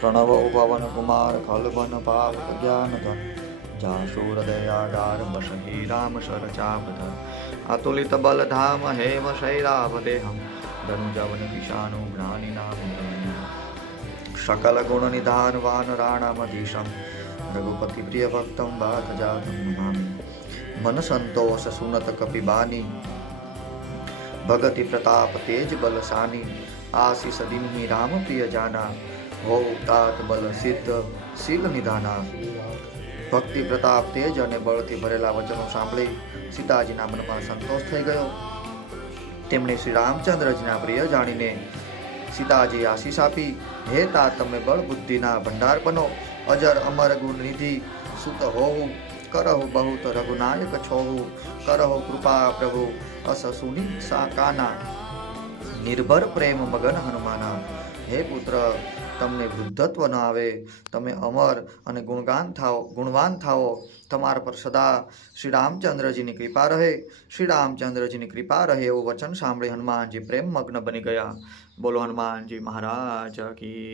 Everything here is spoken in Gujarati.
प्रणवो पवन कुमार खलबन पाप ज्ञान धन जासु हृदयागार बसहि राम सर चापधर अतुलित बल धाम हेम शैलावदेहम धनुजवन किशानु ज्ञानी नाम सकल गुण निधान वान राणामधीशम रघुपति प्रिय भक्तम बात जातम नमामि मन संतोष सुनत कपिबानी भगति प्रताप तेज बलसानी आशीष दीन्ही राम प्रिय जाना हो तात बल सिद्ध शील निधाना ભક્તિ પ્રતાપ તેજ અને બળથી ભરેલા વચનો સાંભળી સીતાજીના મનમાં સંતોષ થઈ ગયો. તેમણે શ્રી રામચંદ્રજીના પ્રિય જાણીને સીતાજી આશીષ આપી, હે તા તમે બળ બુદ્ધિના ભંડાર બનો, અજર અમર ગુણ નિધિ સુત હોવું, કરહુ બહુત રઘુનાયક છોહુ, કરહુ કૃપા પ્રભુ અસ સુની સાકાના, નિર્ભર પ્રેમ મગન હનુમાના. હે પુત્ર, તમને વૃદ્ધત્વ ન આવે, તમે અમર અને ગુણવાન થાઓ, તમારા પર સદા શ્રી રામચંદ્રજીની કૃપા રહે. શ્રી રામચંદ્રજીની કૃપા રહે એવું વચન સાંભળી હનુમાનજી પ્રેમ મગ્ન બની ગયા. બોલો હનુમાનજી મહારાજ કી.